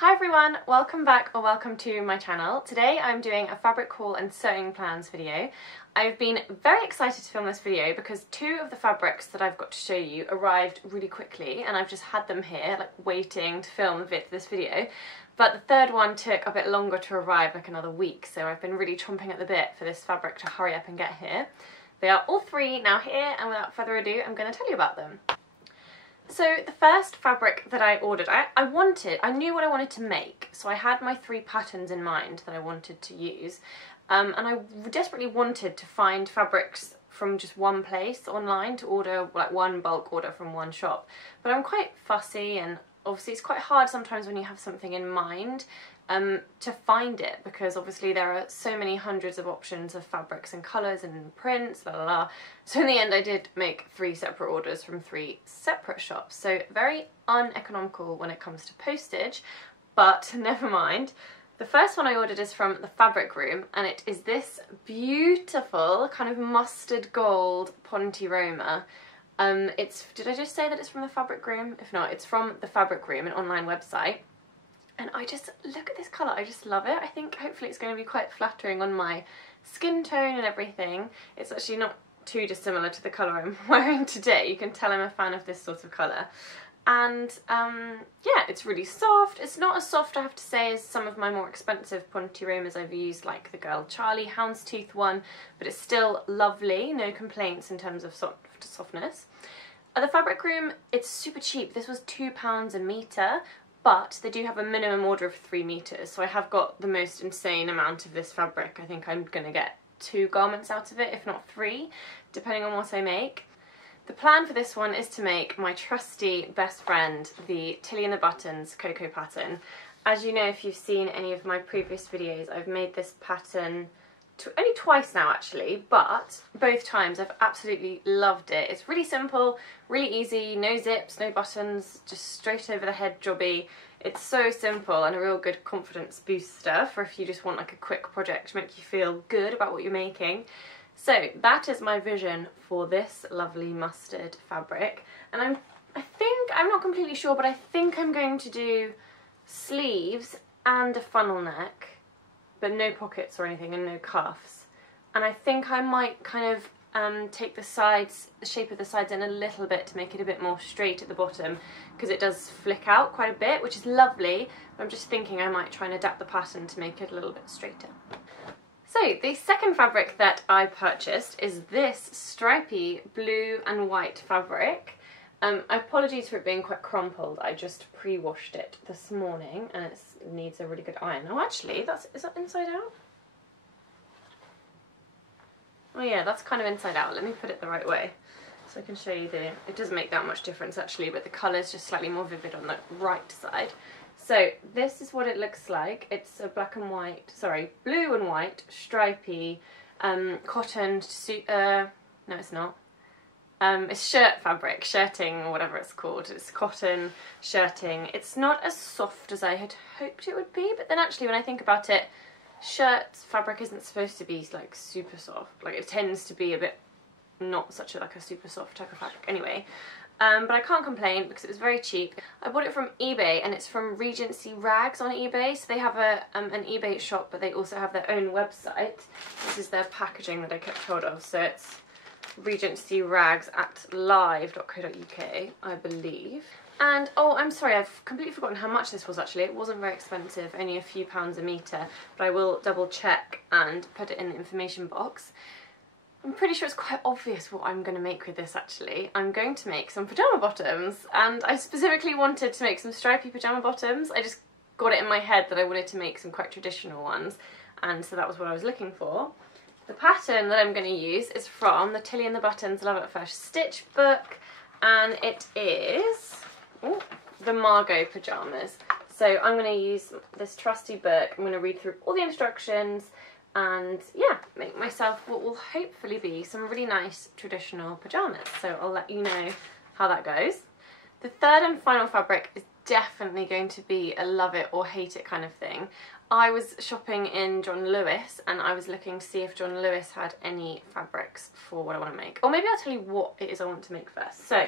Hi everyone, welcome back or welcome to my channel. Today I'm doing a fabric haul and sewing plans video. I've been very excited to film this video because two of the fabrics that I've got to show you arrived really quickly and I've just had them here like waiting to film this video. But the third one took a bit longer to arrive, like another week, so I've been really chomping at the bit for this fabric to hurry up and get here. They are all three now here, and without further ado I'm going to tell you about them. So the first fabric that I ordered, I knew what I wanted to make, so I had my three patterns in mind that I wanted to use, and I desperately wanted to find fabrics from just one place online to order, like one bulk order from one shop. But I'm quite fussy, and obviously it's quite hard sometimes when you have something in mind to find it, because obviously there are so many hundreds of options of fabrics and colours and prints, la la la. So in the end I did make three separate orders from three separate shops, so very uneconomical when it comes to postage, but never mind. The first one I ordered is from the Fabric Room, and it is this beautiful kind of mustard gold ponte roma. Did I just say that it's from the Fabric Room? If not, it's from the Fabric Room, an online website. And I just, look at this colour, I just love it. I think hopefully it's going to be quite flattering on my skin tone and everything. It's actually not too dissimilar to the colour I'm wearing today. You can tell I'm a fan of this sort of colour. And yeah, it's really soft. It's not as soft, I have to say, as some of my more expensive ponte romas I've used, like the Girl Charlie Houndstooth one, but it's still lovely, no complaints in terms of softness. At the Fabric Room, it's super cheap. This was £2 a metre, but they do have a minimum order of 3 meters, so I have got the most insane amount of this fabric. I think I'm going to get 2 garments out of it, if not 3, depending on what I make. The plan for this one is to make my trusty best friend, the Tilly and the Buttons Cocoa pattern. As you know, if you've seen any of my previous videos, I've made this pattern only twice now actually, but both times I've absolutely loved it. It's really simple, really easy, no zips, no buttons, just straight over the head jobby. It's so simple and a real good confidence booster for if you just want like a quick project to make you feel good about what you're making. So that is my vision for this lovely mustard fabric, and I'm not completely sure, but I think I'm going to do sleeves and a funnel neck, but no pockets or anything and no cuffs. And I think I might kind of take the shape of the sides in a little bit to make it a bit more straight at the bottom, because it does flick out quite a bit, which is lovely. I'm just thinking I might try and adapt the pattern to make it a little bit straighter. So the second fabric that I purchased is this stripy blue and white fabric. Apologies for it being quite crumpled. I just pre-washed it this morning and it needs a really good iron. Oh, actually, is that inside out? Oh yeah, that's kind of inside out. Let me put it the right way so I can show you it doesn't make that much difference actually, but the colour's just slightly more vivid on the right side. So this is what it looks like. It's a blue and white, stripy, cotton suit, no it's not. It's shirt fabric, shirting or whatever it's called. It's cotton shirting. It's not as soft as I had hoped it would be, but then actually when I think about it, shirt fabric isn't supposed to be like super soft. Like it tends to be a bit not such a super soft type of fabric anyway. But I can't complain because it was very cheap. I bought it from eBay and it's from Regency Rags on eBay. So they have an eBay shop, but they also have their own website. This is their packaging that I kept hold of. So it's Regency Rags at live.co.uk, I believe. And oh, I'm sorry, I've completely forgotten how much this was actually. It wasn't very expensive, only a few pounds a metre, but I will double check and put it in the information box. I'm pretty sure it's quite obvious what I'm going to make with this actually. I'm going to make some pajama bottoms, and I specifically wanted to make some stripy pajama bottoms. I just got it in my head that I wanted to make some quite traditional ones, and so that was what I was looking for. The pattern that I'm going to use is from the Tilly and the Buttons Love at First Stitch book, and it is the Margaux Pajamas. So I'm going to use this trusty book. I'm going to read through all the instructions and yeah, make myself what will hopefully be some really nice traditional pajamas. So I'll let you know how that goes. The third and final fabric is definitely going to be a love it or hate it kind of thing. I was shopping in John Lewis and I was looking to see if John Lewis had any fabrics for what I want to make. Or maybe I'll tell you what it is I want to make first. So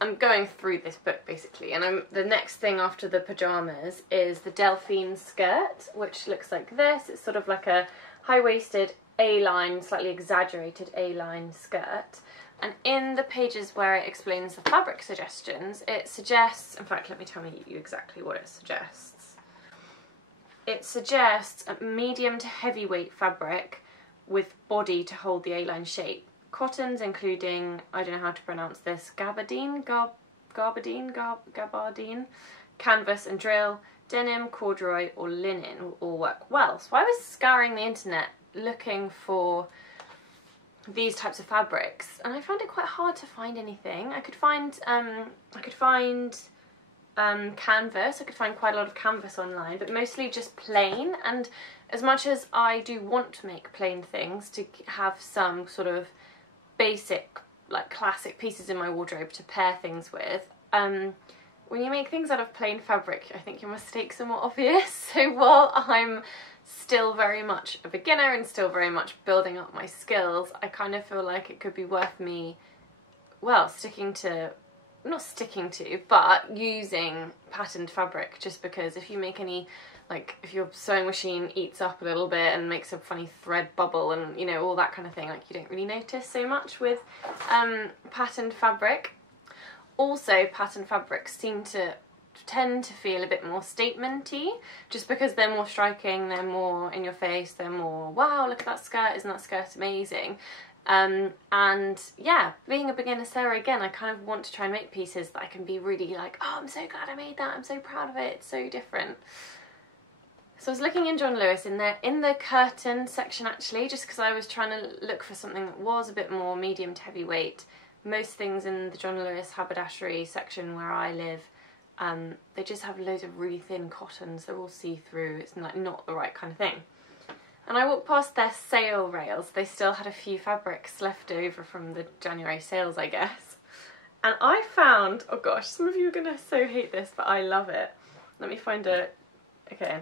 I'm going through this book basically, and the next thing after the pajamas is the Delphine skirt, which looks like this. It's sort of like a high-waisted A-line, slightly exaggerated A-line skirt. And in the pages where it explains the fabric suggestions, it suggests, in fact, let me tell you exactly what it suggests. It suggests a medium to heavyweight fabric with body to hold the A-line shape. Cottons including, I don't know how to pronounce this, gabardine, canvas and drill, denim, corduroy or linen will all work well. So I was scouring the internet looking for these types of fabrics, and I found it quite hard to find anything. I could find canvas. I could find quite a lot of canvas online, but mostly just plain. And as much as I do want to make plain things to have some sort of basic, like classic pieces in my wardrobe to pair things with, when you make things out of plain fabric, I think your mistakes are more obvious. So while I'm still very much a beginner and still very much building up my skills, I kind of feel like it could be worth me, well, but using patterned fabric, just because if you make any, like if your sewing machine eats up a little bit and makes a funny thread bubble and, you know, all that kind of thing, like you don't really notice so much with patterned fabric. Also, patterned fabrics tend to feel a bit more statement-y, just because they're more striking, they're more in your face, they're more, wow, look at that skirt, isn't that skirt amazing? And yeah, being a beginner sewer again, I kind of want to try and make pieces that I can be really like, oh, I'm so glad I made that, I'm so proud of it, it's so different. So I was looking in John Lewis in the curtain section actually, just because I was trying to look for something that was a bit more medium to heavyweight. Most things in the John Lewis haberdashery section where I live, they just have loads of really thin cottons. They're all see-through. It's like not the right kind of thing. And I walked past their sale rails. They still had a few fabrics left over from the January sales, I guess. And I found, oh gosh, some of you are gonna so hate this, but I love it. Let me find it. Okay.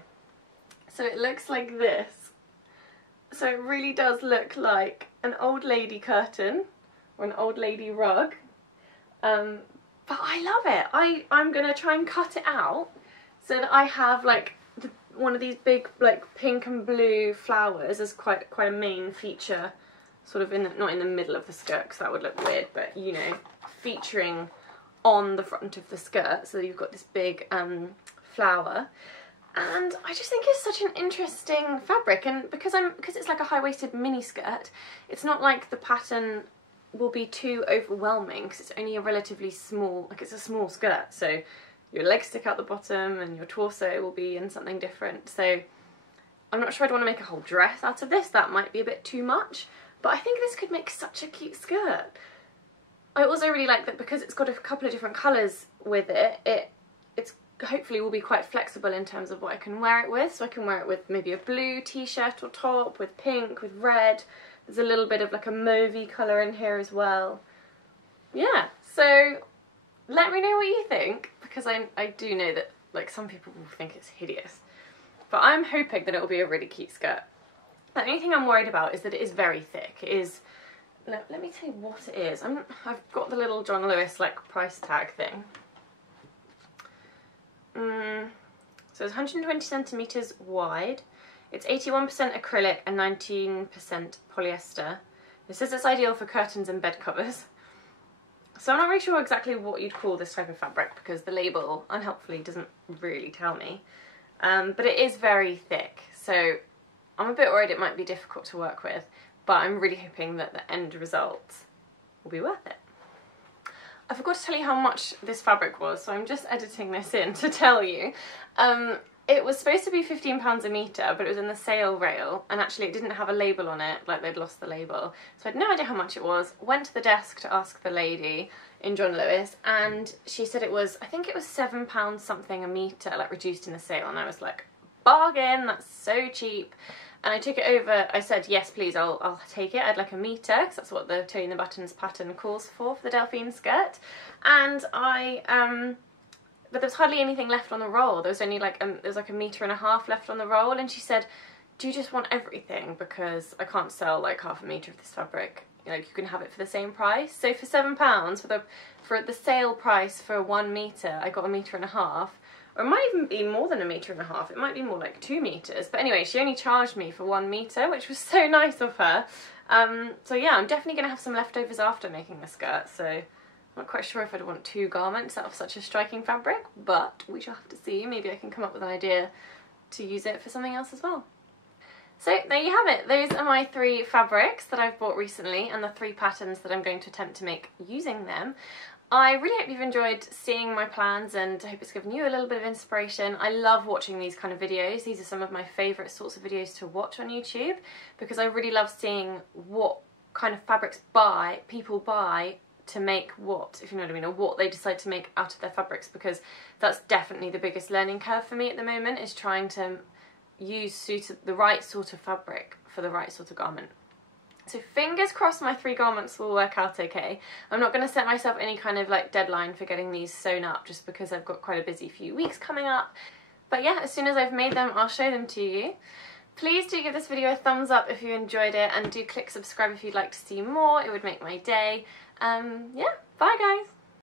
So it looks like this. So it really does look like an old lady curtain or an old lady rug. But I love it. I'm going to try and cut it out so that I have like one of these big like pink and blue flowers as quite a main feature, sort of not in the middle of the skirt because that would look weird, but you know, featuring on the front of the skirt, so you've got this big flower. And I just think it's such an interesting fabric, and because it's like a high-waisted mini skirt, it's not like the pattern will be too overwhelming because it's only a relatively small, like it's a small skirt, so your legs stick out the bottom and your torso will be in something different. So I'm not sure I'd want to make a whole dress out of this, that might be a bit too much, but I think this could make such a cute skirt. I also really like that because it's got a couple of different colours with it, it's hopefully will be quite flexible in terms of what I can wear it with. So I can wear it with maybe a blue t-shirt or top, with pink, with red. There's a little bit of like a mauvey colour in here as well. Yeah, so let me know what you think, because I do know that like some people will think it's hideous. But I'm hoping that it will be a really cute skirt. The only thing I'm worried about is that it is very thick. It is, let me tell you what it is. I've got the little John Lewis like price tag thing. So it's 120 centimetres wide. It's 81% acrylic and 19% polyester. It says it's ideal for curtains and bed covers. So I'm not really sure exactly what you'd call this type of fabric because the label, unhelpfully, doesn't really tell me. But it is very thick, so I'm a bit worried it might be difficult to work with, but I'm really hoping that the end result will be worth it. I forgot to tell you how much this fabric was, so I'm just editing this in to tell you. It was supposed to be £15 a metre, but it was in the sale rail, and actually it didn't have a label on it, like they'd lost the label. So I had no idea how much it was. Went to the desk to ask the lady in John Lewis, and she said it was, I think it was £7 something a metre, like reduced in the sale, and I was like, bargain, that's so cheap. And I took it over, I said, yes please, I'll take it. I'd like a metre, because that's what the Toeing the Buttons pattern calls for the Delphine skirt. And but there was hardly anything left on the roll. There was only like, there was like 1.5 meters left on the roll, and she said, do you just want everything? Because I can't sell like half a metre of this fabric like you can have it for the same price. So for £7 for the sale price for 1 metre, I got 1.5 metres, or it might even be more than 1.5 metres. It might be more like 2 metres. But anyway, she only charged me for 1 metre, which was so nice of her. So yeah, I'm definitely going to have some leftovers after making the skirt, so I'm not quite sure if I'd want 2 garments out of such a striking fabric, but we shall have to see. Maybe I can come up with an idea to use it for something else as well. So there you have it. Those are my 3 fabrics that I've bought recently and the 3 patterns that I'm going to attempt to make using them. I really hope you've enjoyed seeing my plans, and I hope it's given you a little bit of inspiration. I love watching these kind of videos. These are some of my favourite sorts of videos to watch on YouTube, because I really love seeing what kind of fabrics people buy to make what, if you know what I mean, or what they decide to make out of their fabrics, because that's definitely the biggest learning curve for me at the moment, is trying to use the right sort of fabric for the right sort of garment. So fingers crossed my 3 garments will work out okay. I'm not going to set myself any kind of like deadline for getting these sewn up, just because I've got quite a busy few weeks coming up. But yeah, as soon as I've made them, I'll show them to you. Please do give this video a thumbs up if you enjoyed it, and do click subscribe if you'd like to see more. It would make my day. Yeah, bye guys!